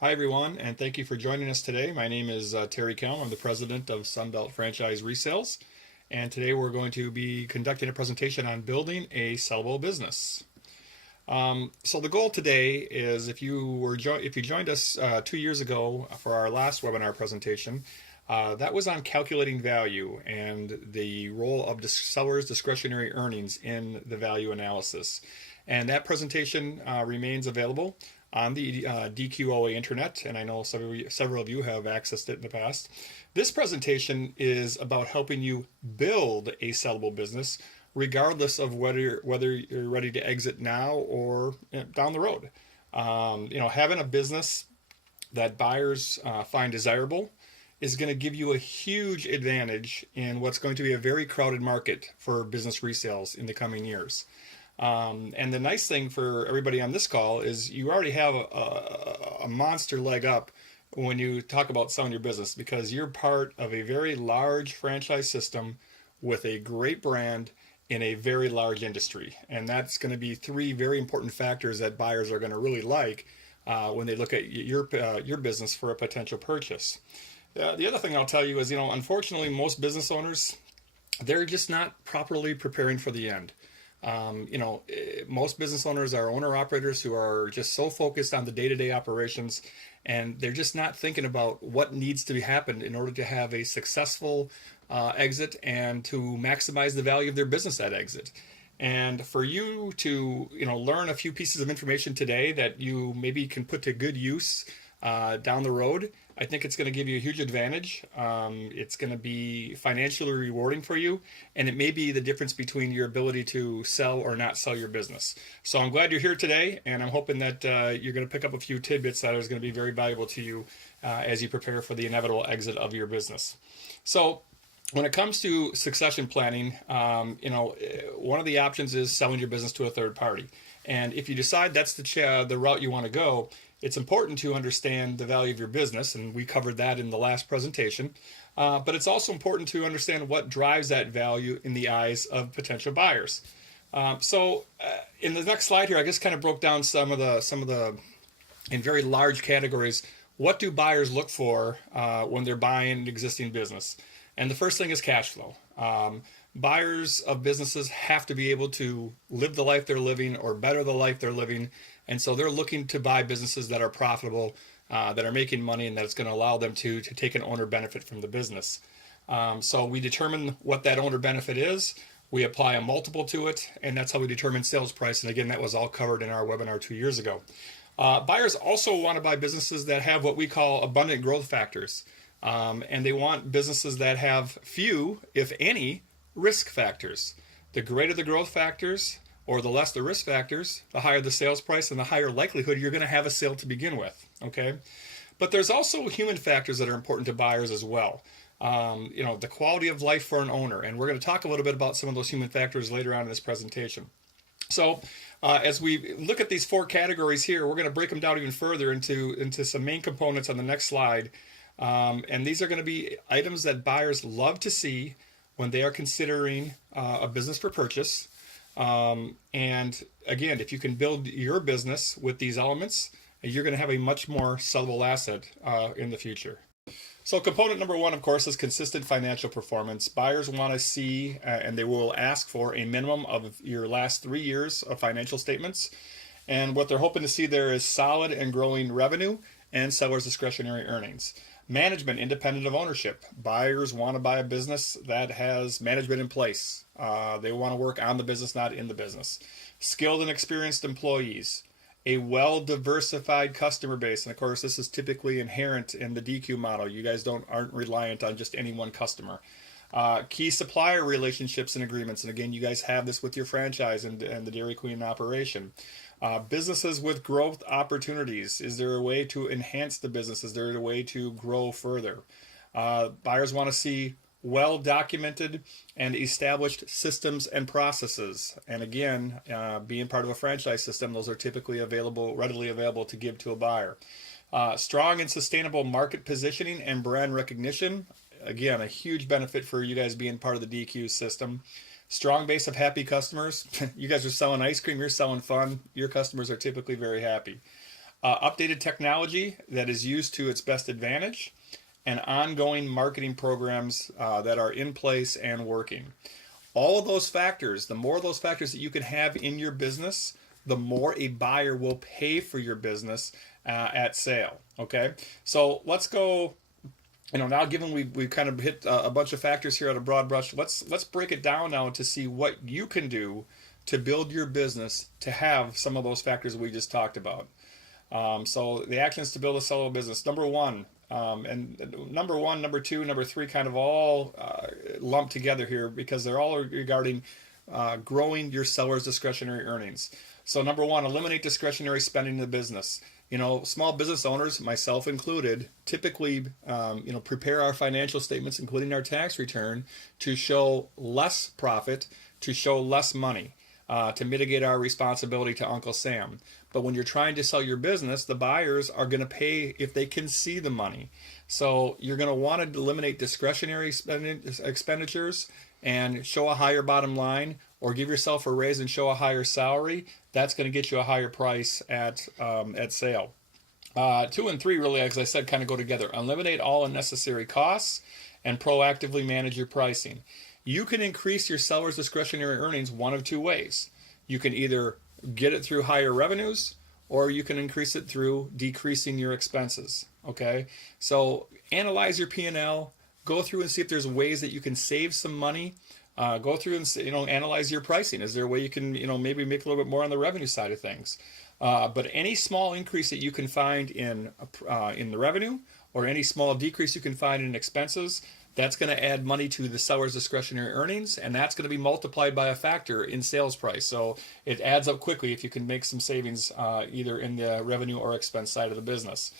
Hi, everyone, and thank you for joining us today. My name is Terry Kelm. I'm the president of Sunbelt Franchise Resales, and today we're going to be conducting a presentation on building a sellable business. So the goal today is if you joined us 2 years ago for our last webinar presentation, that was on calculating value and the role of sellers' discretionary earnings in the value analysis. And that presentation remains available on the DQOA internet, and I know several of you have accessed it in the past. This presentation is about helping you build a sellable business, regardless of whether you're ready to exit now or down the road. Having a business that buyers find desirable is going to give you a huge advantage in what's going to be a very crowded market for business resales in the coming years. And the nice thing for everybody on this call is you already have a monster leg up when you talk about selling your business, because you're part of a very large franchise system with a great brand in a very large industry. And that's going to be three very important factors that buyers are going to really like when they look at your business for a potential purchase. The other thing I'll tell you is, unfortunately, most business owners, they're just not properly preparing for the end. Most business owners are owner operators who are just so focused on the day-to-day operations, and they're just not thinking about what needs to happen in order to have a successful exit and to maximize the value of their business at exit. And for you to learn a few pieces of information today that you maybe can put to good use down the road, I think it's going to give you a huge advantage. It's going to be financially rewarding for you, and it may be the difference between your ability to sell or not sell your business. So I'm glad you're here today, and I'm hoping that you're going to pick up a few tidbits that are going to be very valuable to you as you prepare for the inevitable exit of your business. So when it comes to succession planning, one of the options is selling your business to a third party. And if you decide that's the route you want to go, it's important to understand the value of your business, and we covered that in the last presentation. But it's also important to understand what drives that value in the eyes of potential buyers. In the next slide here, I just kind of broke down some of the in very large categories. What do buyers look for when they're buying an existing business? And the first thing is cash flow. Buyers of businesses have to be able to live the life they're living or better the life they're living. And so they're looking to buy businesses that are profitable, that are making money, and that's going to allow them to take an owner benefit from the business. So we determine what that owner benefit is. We apply a multiple to it, and that's how we determine sales price. And again, that was all covered in our webinar 2 years ago. Buyers also want to buy businesses that have what we call abundant growth factors. And they want businesses that have few, if any, risk factors. The greater the growth factors, or the less the risk factors, the higher the sales price and the higher likelihood you're going to have a sale to begin with. Okay, but there's also human factors that are important to buyers as well. The quality of life for an owner, and we're going to talk a little bit about some of those human factors later on in this presentation. So as we look at these four categories here, we're going to break them down even further into some main components on the next slide. And these are going to be items that buyers love to see when they are considering a business for purchase. And again, if you can build your business with these elements, you're going to have a much more sellable asset in the future. So component number one, of course, is consistent financial performance. Buyers want to see, and they will ask for, a minimum of your last 3 years of financial statements. And what they're hoping to see there is solid and growing revenue and sellers' discretionary earnings. Management independent of ownership. Buyers want to buy a business that has management in place. They want to work on the business, not in the business. Skilled and experienced employees. A well-diversified customer base. And of course, this is typically inherent in the DQ model. You guys aren't reliant on just any one customer. Key supplier relationships and agreements. And again, you guys have this with your franchise and the Dairy Queen operation. Businesses with growth opportunities. Is there a way to enhance the business? Is there a way to grow further? Buyers want to see well-documented and established systems and processes. And again, being part of a franchise system, those are typically readily available to give to a buyer. Strong and sustainable market positioning and brand recognition. Again, a huge benefit for you guys being part of the DQ system. Strong base of happy customers. You guys are selling ice cream, you're selling fun. Your customers are typically very happy. updated technology that is used to its best advantage, and ongoing marketing programs that are in place and working. All of those factors, the more of those factors that you can have in your business, the more a buyer will pay for your business at sale. Okay, so let's go. Now given we've kind of hit a bunch of factors here at a broad brush, let's break it down now to see what you can do to build your business to have some of those factors we just talked about. So the actions to build a sellable business. Number one, number two, number three kind of all lumped together here because they're all regarding growing your seller's discretionary earnings. So number one, eliminate discretionary spending in the business. Small business owners, myself included, typically, prepare our financial statements, including our tax return, to show less profit, to show less money, to mitigate our responsibility to Uncle Sam. But when you're trying to sell your business, the buyers are going to pay if they can see the money. So you're going to want to eliminate discretionary expenditures and show a higher bottom line, or give yourself a raise and show a higher salary. That's going to get you a higher price at sale. 2 and 3 really, as I said, kind of go together. Eliminate all unnecessary costs and proactively manage your pricing. You can increase your seller's discretionary earnings one of two ways. You can either get it through higher revenues, or you can increase it through decreasing your expenses. Okay, so analyze your P&L, go through and see if there's ways that you can save some money. Go through and analyze your pricing. Is there a way you can maybe make a little bit more on the revenue side of things? But any small increase that you can find in the revenue, or any small decrease you can find in expenses, that's going to add money to the seller's discretionary earnings, and that's going to be multiplied by a factor in sales price. So it adds up quickly if you can make some savings either in the revenue or expense side of the business.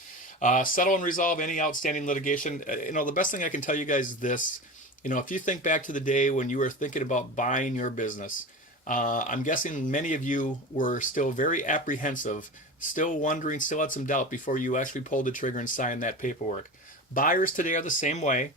Settle and resolve any outstanding litigation. The best thing I can tell you guys is this. If you think back to the day when you were thinking about buying your business, I'm guessing many of you were still very apprehensive, still wondering, still had some doubt before you actually pulled the trigger and signed that paperwork. Buyers today are the same way.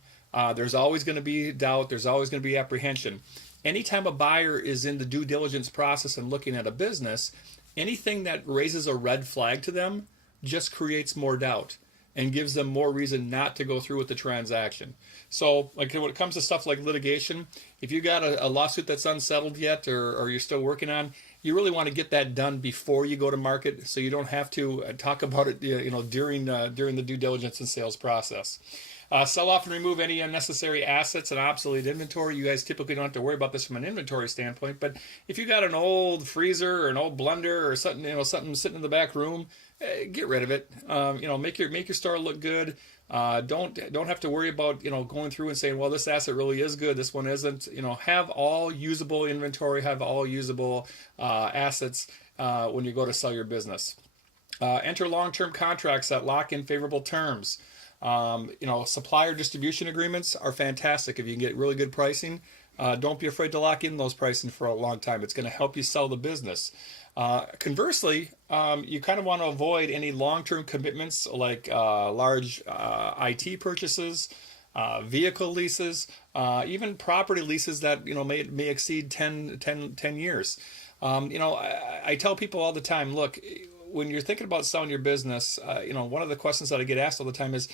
There's always going to be doubt. There's always going to be apprehension. Anytime a buyer is in the due diligence process and looking at a business, anything that raises a red flag to them just creates more doubt and gives them more reason not to go through with the transaction. So like when it comes to stuff like litigation, if you got a lawsuit that's unsettled yet, or you're still working on, you really want to get that done before you go to market, so you don't have to talk about it during the due diligence and sales process. Sell off and remove any unnecessary assets and obsolete inventory. You guys typically don't have to worry about this from an inventory standpoint, but if you got an old freezer or an old blender or something, something sitting in the back room, get rid of it. Make your store look good. Don't have to worry about going through and saying, well, this asset really is good, this one isn't. Have all usable inventory, have all usable assets when you go to sell your business. Enter long-term contracts that lock in favorable terms. Supplier distribution agreements are fantastic if you can get really good pricing. Don't be afraid to lock in those pricing for a long time. It's going to help you sell the business. Conversely, you kind of want to avoid any long-term commitments like large IT purchases, vehicle leases, even property leases that may exceed 10 years. I tell people all the time, look, when you're thinking about selling your business, one of the questions that I get asked all the time is,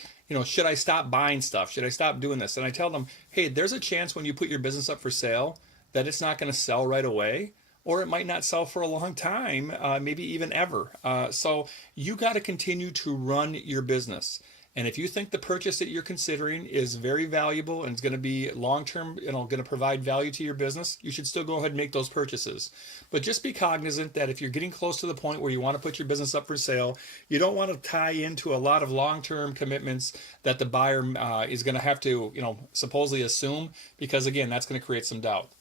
should I stop buying stuff? Should I stop doing this? And I tell them, hey, there's a chance when you put your business up for sale that it's not going to sell right away, or it might not sell for a long time, maybe even ever. So you got to continue to run your business. And if you think the purchase that you're considering is very valuable and it's going to be long-term, going to provide value to your business, you should still go ahead and make those purchases. But just be cognizant that if you're getting close to the point where you want to put your business up for sale, you don't want to tie into a lot of long-term commitments that the buyer is going to have to, supposedly assume, because again, that's going to create some doubt.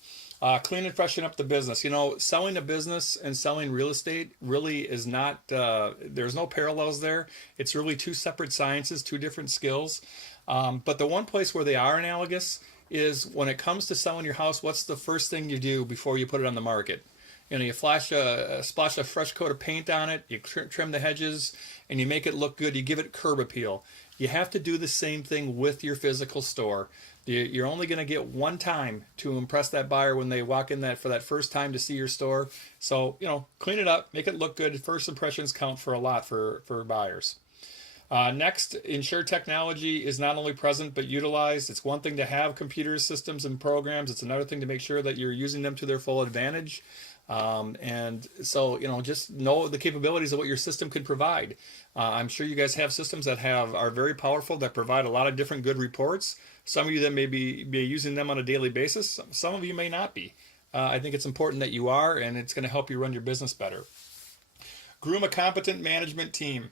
Clean and freshen up the business. Selling a business and selling real estate really is not, there's no parallels there. It's really two separate sciences, two different skills. But the one place where they are analogous is when it comes to selling your house, what's the first thing you do before you put it on the market? You splash a fresh coat of paint on it, you trim the hedges, and you make it look good. You give it curb appeal. You have to do the same thing with your physical store. You're only going to get one time to impress that buyer when they walk in that for that first time to see your store. So, clean it up, make it look good. First impressions count for a lot for buyers. Next, ensure technology is not only present but utilized. It's one thing to have computer systems and programs. It's another thing to make sure that you're using them to their full advantage. And so, just know the capabilities of what your system could provide. I'm sure you guys have systems that are very powerful, that provide a lot of different good reports. Some of you that may be using them on a daily basis. Some of you may not be. I think it's important that you are, and it's going to help you run your business better. Groom a competent management team.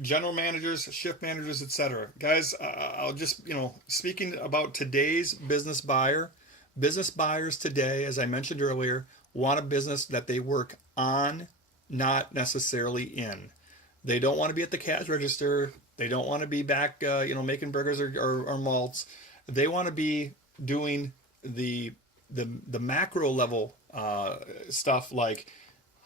General managers, shift managers, etc. Guys, I'll just, speaking about today's business buyers today, as I mentioned earlier, want a business that they work on, not necessarily in. They don't want to be at the cash register. They don't want to be back, making burgers or malts. They want to be doing the macro level stuff, like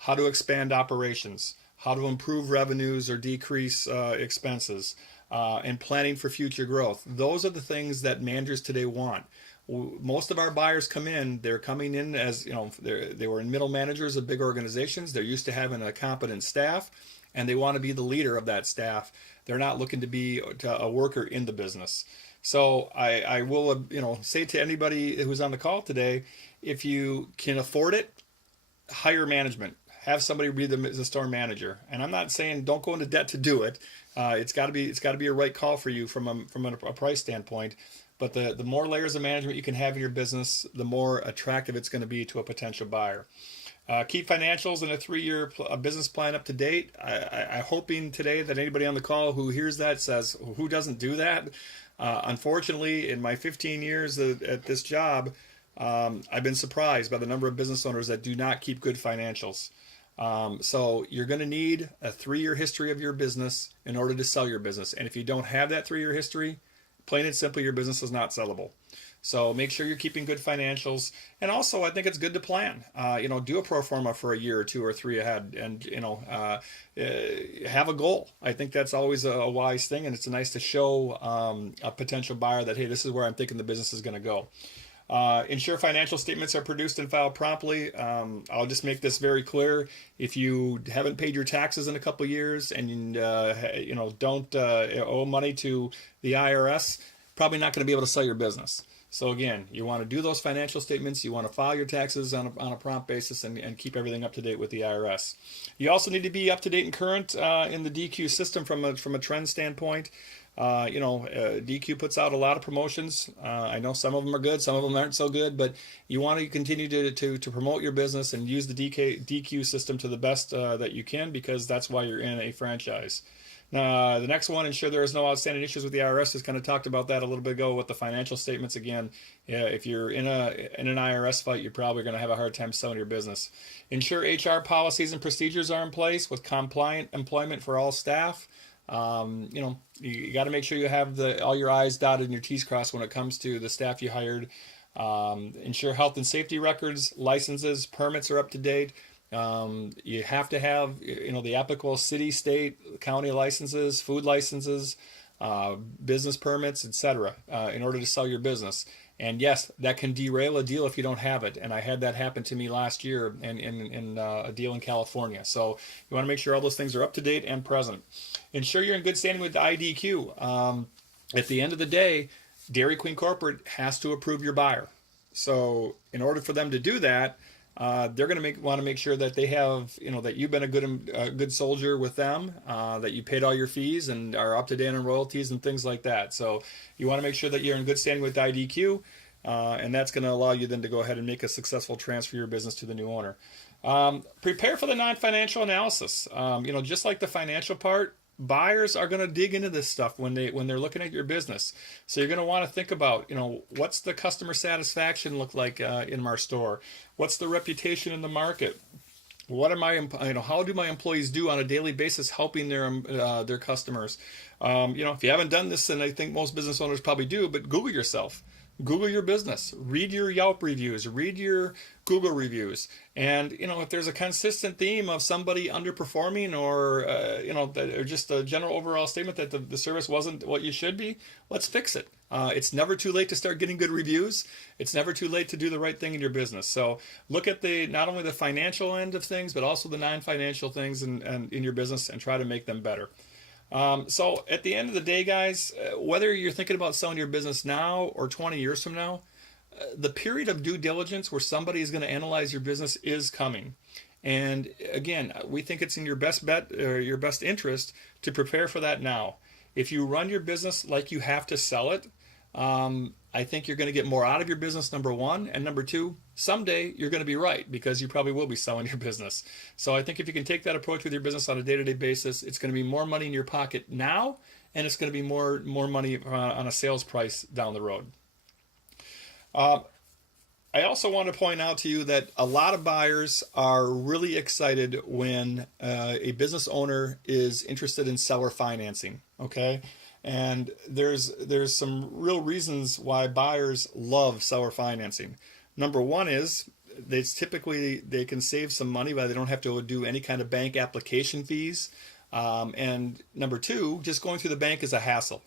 how to expand operations, how to improve revenues or decrease expenses, and planning for future growth. Those are the things that managers today want. Most of our buyers they're coming in as, they were in middle managers of big organizations. They're used to having a competent staff, and they want to be the leader of that staff. They're not looking to be a worker in the business. So I will, say to anybody who's on the call today, if you can afford it, hire management. Have somebody be the store manager. And I'm not saying don't go into debt to do it. It's got to be a right call for you from a price standpoint. But the more layers of management you can have in your business, the more attractive it's going to be to a potential buyer. Keep financials and a 3-year business plan up to date. I'm hoping today that anybody on the call who hears that says, who doesn't do that? Unfortunately, in my 15 years at this job, I've been surprised by the number of business owners that do not keep good financials. So you're going to need a 3-year history of your business in order to sell your business. And if you don't have that 3-year history, plain and simply, your business is not sellable. So make sure you're keeping good financials. And also, I think it's good to plan. Do a pro forma for a year or 2 or 3 ahead, and have a goal. I think that's always a wise thing, and it's nice to show a potential buyer that, hey, this is where I'm thinking the business is going to go. Ensure financial statements are produced and filed promptly. I'll just make this very clear. If you haven't paid your taxes in a couple of years and don't owe money to the IRS, probably not going to be able to sell your business. So again, you want to do those financial statements. You want to file your taxes on a prompt basis and keep everything up to date with the IRS. You also need to be up to date and current in the DQ system from a trend standpoint. DQ puts out a lot of promotions. I know some of them are good, some of them aren't so good, but you want to continue to promote your business and use the DQ system to the best that you can, because that's why you're in a franchise. The next one, ensure there is no outstanding issues with the IRS. Just kind of talked about that a little bit ago with the financial statements. Again, if you're in an IRS fight, you're probably going to have a hard time selling your business. Ensure HR policies and procedures are in place with compliant employment for all staff. You got to make sure you have all your I's dotted and your T's crossed when it comes to the staff you hired. Ensure health and safety records, licenses, permits are up to date. You have to have the applicable city, state, county licenses, food licenses, business permits, etc. In order to sell your business. And yes, that can derail a deal if you don't have it. And I had that happen to me last year in a deal in California. So you want to make sure all those things are up to date and present. Ensure you're in good standing with the IDQ. At the end of the day, Dairy Queen Corporate has to approve your buyer. So in order for them to do that, they're going to want to make sure that they have, that you've been a good soldier with them, that you paid all your fees and are up to date on royalties and things like that. So you want to make sure that you're in good standing with IDQ, and that's going to allow you then to go ahead and make a successful transfer of your business to the new owner. Prepare for the non-financial analysis. Just like the financial part, buyers are going to dig into this stuff when they're looking at your business. So you're going to want to think about, what's the customer satisfaction look like in our store? What's the reputation in the market? What am how do my employees do on a daily basis helping their customers? If you haven't done this, and I think most business owners probably do, but Google yourself. Google your business. Read your Yelp reviews. Read your Google reviews. And if there's a consistent theme of somebody underperforming, or or just a general overall statement that the service wasn't what you should be, let's fix it. It's never too late to start getting good reviews. It's never too late to do the right thing in your business. So look at not only the financial end of things, but also the non-financial things and in your business, and try to make them better. So at the end of the day, guys, whether you're thinking about selling your business now or 20 years from now, the period of due diligence where somebody is going to analyze your business is coming. And again, we think it's in your best bet or your best interest to prepare for that now. If you run your business like you have to sell it, I think you're going to get more out of your business, number one. And number two, someday you're going to be right, because you probably will be selling your business. So I think if you can take that approach with your business on a day-to-day basis, it's going to be more money in your pocket now, and it's going to be more money on a sales price down the road. I also want to point out to you that a lot of buyers are really excited when a business owner is interested in seller financing. Okay, and there's some real reasons why buyers love seller financing. Number one is they can save some money by they don't have to do any kind of bank application fees. And number two, just going through the bank is a hassle.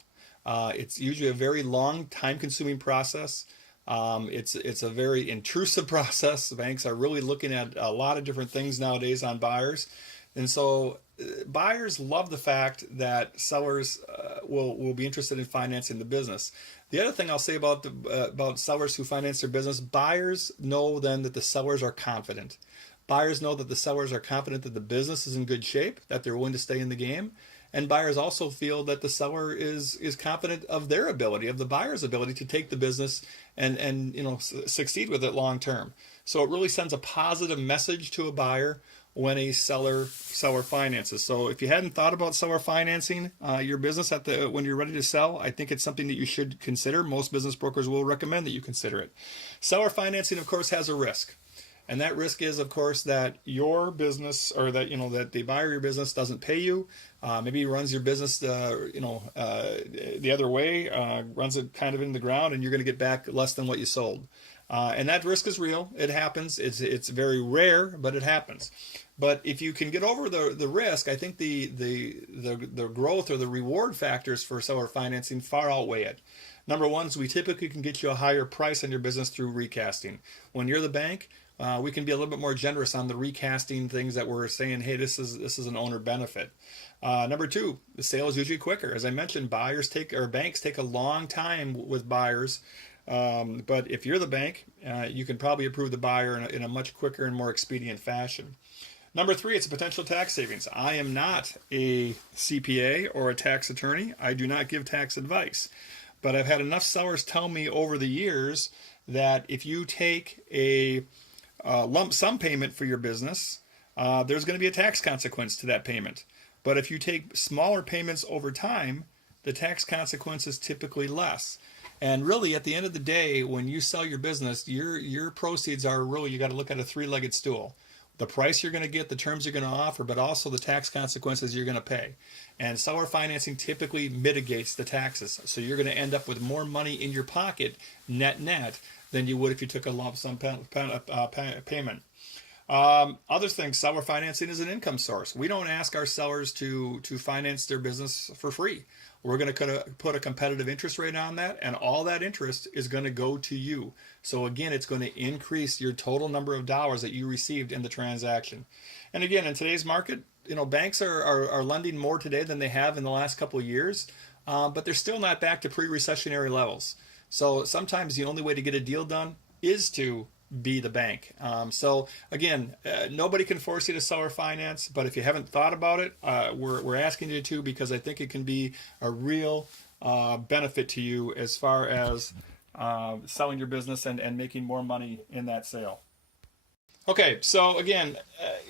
It's usually a very long, time-consuming process. It's a very intrusive process. Banks are really looking at a lot of different things nowadays on buyers. And so buyers love the fact that sellers will be interested in financing the business. The other thing I'll say about sellers who finance their business, buyers know then that the sellers are confident. Buyers know that the sellers are confident that the business is in good shape, that they're willing to stay in the game. And buyers also feel that the seller is confident of their ability, of the buyer's ability to take the business and succeed with it long term. So it really sends a positive message to a buyer when a seller finances. So if you hadn't thought about seller financing your business when you're ready to sell, I think it's something that you should consider. Most business brokers will recommend that you consider it. Seller financing, of course, has a risk. And that risk is, of course, that your business, or that the buyer of your business doesn't pay you. Maybe he runs your business, the other way, runs it kind of in the ground, and you're going to get back less than what you sold. And that risk is real. It happens. It's very rare, but it happens. But if you can get over the risk, I think the growth or the reward factors for seller financing far outweigh it. Number one is we typically can get you a higher price on your business through recasting. When you're the bank, we can be a little bit more generous on the recasting things that we're saying, hey, this is an owner benefit. Number two, the sale is usually quicker. As I mentioned, banks take a long time with buyers. But if you're the bank, you can probably approve the buyer in a much quicker and more expedient fashion. Number three, it's a potential tax savings. I am not a CPA or a tax attorney. I do not give tax advice. But I've had enough sellers tell me over the years that if you take a lump sum payment for your business, there's going to be a tax consequence to that payment. But if you take smaller payments over time, the tax consequence is typically less. And really, at the end of the day, when you sell your business, your proceeds are really, you got to look at a three-legged stool. The price you're going to get, the terms you're going to offer, but also the tax consequences you're going to pay. And seller financing typically mitigates the taxes. So you're going to end up with more money in your pocket, net, than you would if you took a lump sum payment. Other things, seller financing is an income source. We don't ask our sellers to finance their business for free. We're going to put a competitive interest rate on that, and all that interest is going to go to you. So again, it's going to increase your total number of dollars that you received in the transaction. And again, in today's market, banks are lending more today than they have in the last couple of years, but they're still not back to pre-recessionary levels. So sometimes the only way to get a deal done is to be the bank. So again, nobody can force you to seller finance, but if you haven't thought about it, we're asking you to, because I think it can be a real benefit to you as far as selling your business and making more money in that sale. Okay, so again,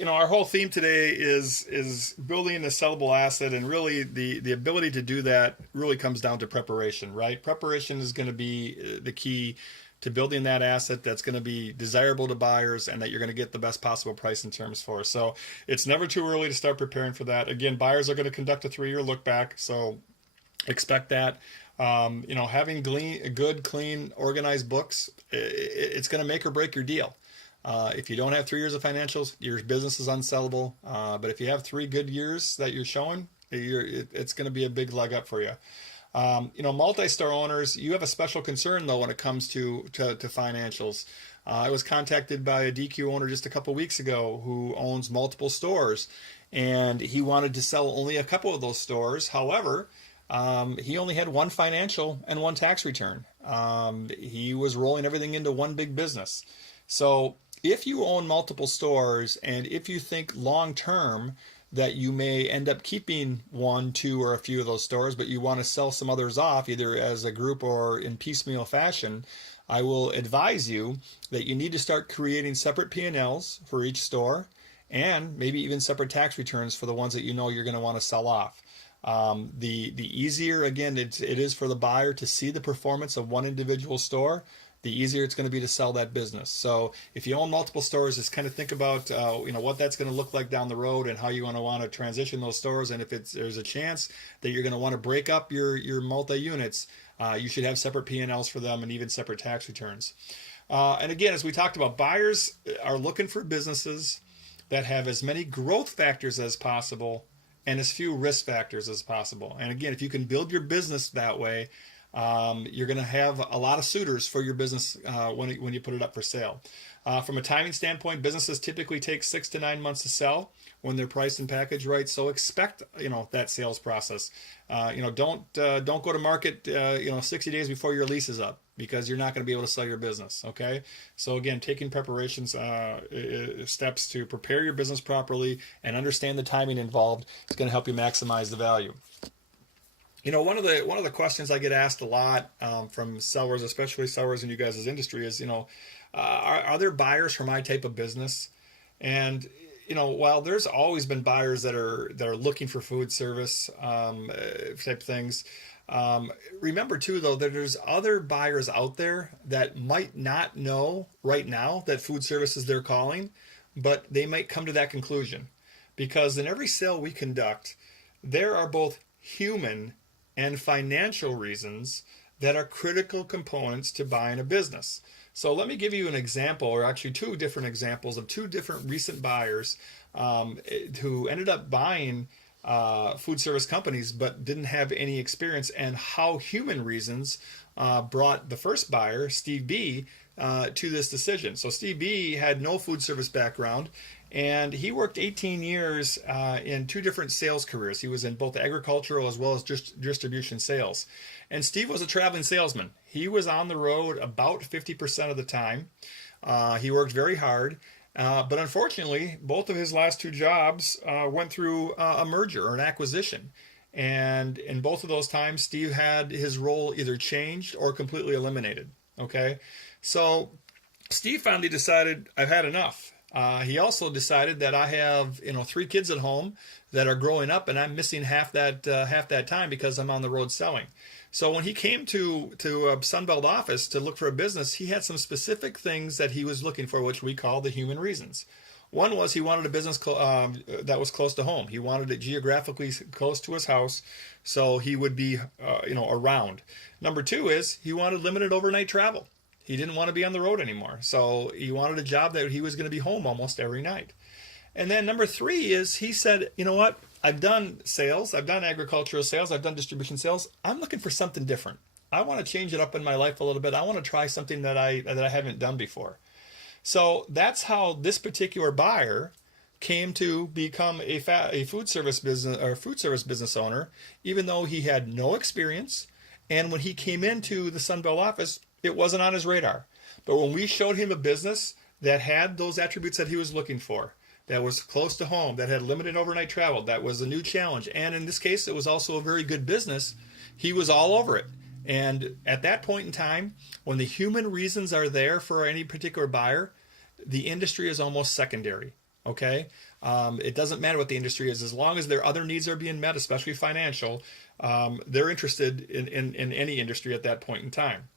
our whole theme today is building a sellable asset, and really the ability to do that really comes down to preparation, right? Preparation is going to be the key to building that asset that's going to be desirable to buyers and that you're going to get the best possible price and terms for. So it's never too early to start preparing for that. Again, buyers are going to conduct a 3-year look back, so expect that. Having good, clean, organized books, it's going to make or break your deal. If you don't have 3 years of financials, your business is unsellable. But if you have 3 good years that you're showing, it's going to be a big leg up for you. Multi-store owners, you have a special concern though when it comes to financials. I was contacted by a DQ owner just a couple weeks ago who owns multiple stores, and he wanted to sell only a couple of those stores. However, he only had one financial and one tax return. He was rolling everything into one big business. So if you own multiple stores and if you think long term that you may end up keeping one, two, or a few of those stores, but you want to sell some others off either as a group or in piecemeal fashion, I will advise you that you need to start creating separate P&Ls for each store and maybe even separate tax returns for the ones that you know you're going to want to sell off. The easier, again, it is for the buyer to see the performance of one individual store, the easier it's going to be to sell that business. So if you own multiple stores, just kind of think about what that's going to look like down the road and how you want to transition those stores. And if there's a chance that you're going to want to break up your multi-units, you should have separate P&Ls for them and even separate tax returns. And again, as we talked about, buyers are looking for businesses that have as many growth factors as possible and as few risk factors as possible. And again, if you can build your business that way, you're going to have a lot of suitors for your business when you put it up for sale. From a timing standpoint, businesses typically take 6 to 9 months to sell when they're priced and packaged right. So expect that sales process. Don't go to market 60 days before your lease is up, because you're not going to be able to sell your business. Okay. So again, taking preparations steps to prepare your business properly and understand the timing involved is going to help you maximize the value. One of the questions I get asked a lot from sellers, especially sellers in you guys' industry, is are there buyers for my type of business? And while there's always been buyers that are looking for food service type things, remember too though that there's other buyers out there that might not know right now that food service is their calling, but they might come to that conclusion, because in every sale we conduct, there are both human and financial reasons that are critical components to buying a business. So let me give you an example, or actually 2 different examples of 2 different recent buyers who ended up buying food service companies but didn't have any experience, and how human reasons brought the first buyer, Steve B., to this decision. So Steve B. had no food service background, and he worked 18 years in 2 different sales careers. He was in both agricultural as well as distribution sales. And Steve was a traveling salesman. He was on the road about 50% of the time. He worked very hard. But unfortunately, both of his last 2 jobs went through a merger or an acquisition. And in both of those times, Steve had his role either changed or completely eliminated. Okay? So Steve finally decided, I've had enough. He also decided that I have 3 kids at home that are growing up, and I'm missing half that time because I'm on the road selling. So when he came to a Sunbelt office to look for a business, he had some specific things that he was looking for, which we call the human reasons. One was he wanted a business that was close to home. He wanted it geographically close to his house, so he would be around. Number 2 is he wanted limited overnight travel. He didn't want to be on the road anymore. So he wanted a job that he was going to be home almost every night. And then number 3 is he said, you know what? I've done sales. I've done agricultural sales. I've done distribution sales. I'm looking for something different. I want to change it up in my life a little bit. I want to try something that I haven't done before. So that's how this particular buyer came to become a food service business owner, even though he had no experience. And when he came into the Sunbelt office, it wasn't on his radar. But when we showed him a business that had those attributes that he was looking for, that was close to home, that had limited overnight travel, that was a new challenge, and in this case, it was also a very good business, he was all over it. And at that point in time, when the human reasons are there for any particular buyer, the industry is almost secondary. Okay? It doesn't matter what the industry is. As long as their other needs are being met, especially financial, they're interested in any industry at that point in time.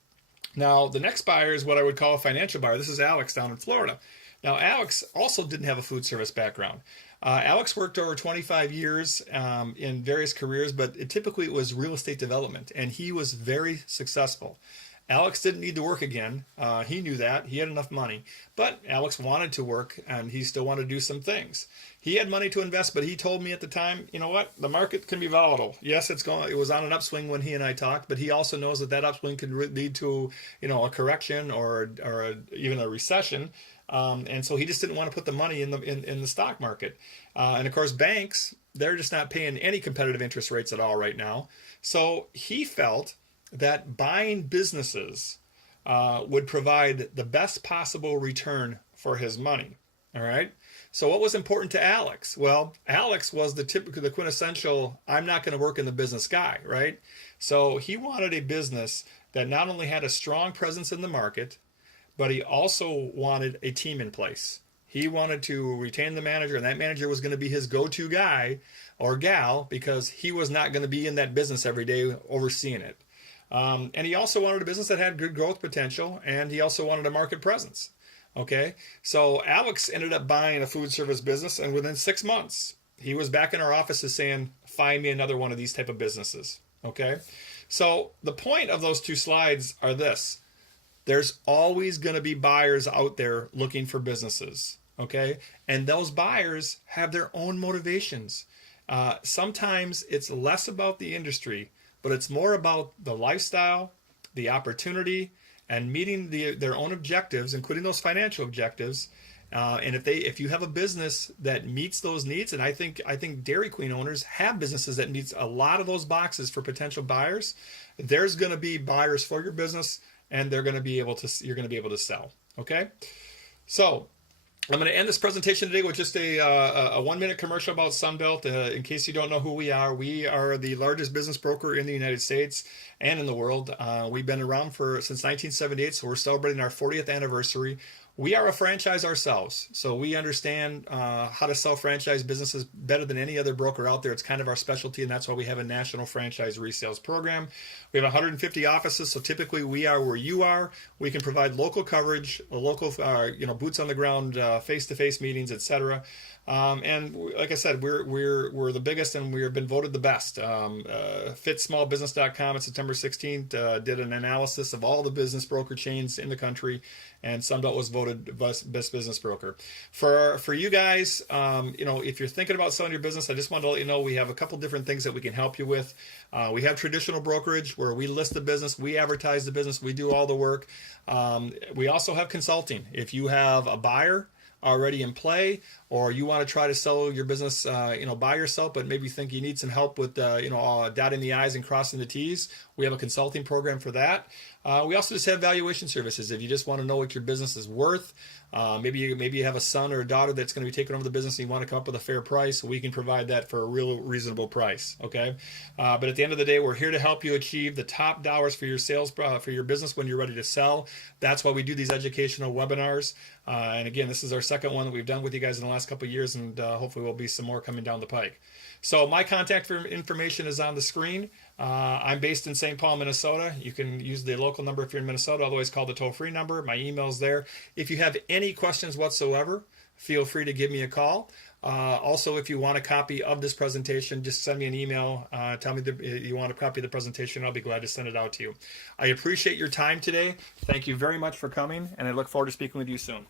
Now, the next buyer is what I would call a financial buyer. This is Alex down in Florida. Now, Alex also didn't have a food service background. Alex worked over 25 years in various careers, but typically it was real estate development, and he was very successful. Alex didn't need to work again. He knew that. He had enough money. But Alex wanted to work, and he still wanted to do some things. He had money to invest, but he told me at the time, you know what? The market can be volatile. Yes, it was on an upswing when he and I talked, but he also knows that that upswing could lead to, a correction or even a recession. And so he just didn't want to put the money in the stock market. And of course, banks, they're just not paying any competitive interest rates at all right now. So he felt that buying businesses would provide the best possible return for his money. All right. So what was important to Alex? Well, Alex was the quintessential, I'm not going to work in the business guy, right? So he wanted a business that not only had a strong presence in the market, but he also wanted a team in place. He wanted to retain the manager, and that manager was going to be his go-to guy or gal because he was not going to be in that business every day overseeing it. And he also wanted a business that had good growth potential, and he also wanted a market presence. Okay, so Alex ended up buying a food service business, and within 6 months, he was back in our offices saying, find me another one of these type of businesses. Okay, so the point of those two slides are this. There's always going to be buyers out there looking for businesses. Okay, and those buyers have their own motivations. Sometimes it's less about the industry, but it's more about the lifestyle, the opportunity, and meeting their own objectives, including those financial objectives. And if you have a business that meets those needs, and I think Dairy Queen owners have businesses that meets a lot of those boxes for potential buyers, there's going to be buyers for your business, and you're going to be able to sell. Okay, so I'm going to end this presentation today with just a 1-minute commercial about Sunbelt. In case you don't know who we are the largest business broker in the United States and in the world. We've been around since 1978, so we're celebrating our 40th anniversary. We are a franchise ourselves, so we understand how to sell franchise businesses better than any other broker out there. It's kind of our specialty, and that's why we have a national franchise resales program. We have 150 offices, so typically we are where you are. We can provide local coverage, local, boots on the ground, face-to-face meetings, etc. And like I said, we're the biggest, and we have been voted the best. FitSmallBusiness.com on September 16th did an analysis of all the business broker chains in the country, and Sunbelt was voted best business broker. For you guys, if you're thinking about selling your business, I just wanted to let you know we have a couple different things that we can help you with. We have traditional brokerage where we list the business, we advertise the business, we do all the work. We also have consulting. If you have a buyer already in play, or you want to try to sell your business, by yourself, but maybe think you need some help with, dotting the I's and crossing the T's, we have a consulting program for that. We also just have valuation services. If you just want to know what your business is worth, maybe you have a son or a daughter that's going to be taking over the business and you want to come up with a fair price, we can provide that for a real reasonable price. Okay, but at the end of the day, we're here to help you achieve the top dollars for your sales, for your business when you're ready to sell. That's why we do these educational webinars. And again, this is our second one that we've done with you guys in the last couple of years, and hopefully will be some more coming down the pike. So my contact information is on the screen. I'm based in St. Paul, Minnesota. You can use the local number if you're in Minnesota. Otherwise, call the toll-free number. My email's there. If you have any questions whatsoever, feel free to give me a call. Also, if you want a copy of this presentation, just send me an email. Tell me you want a copy of the presentation. I'll be glad to send it out to you. I appreciate your time today. Thank you very much for coming, and I look forward to speaking with you soon.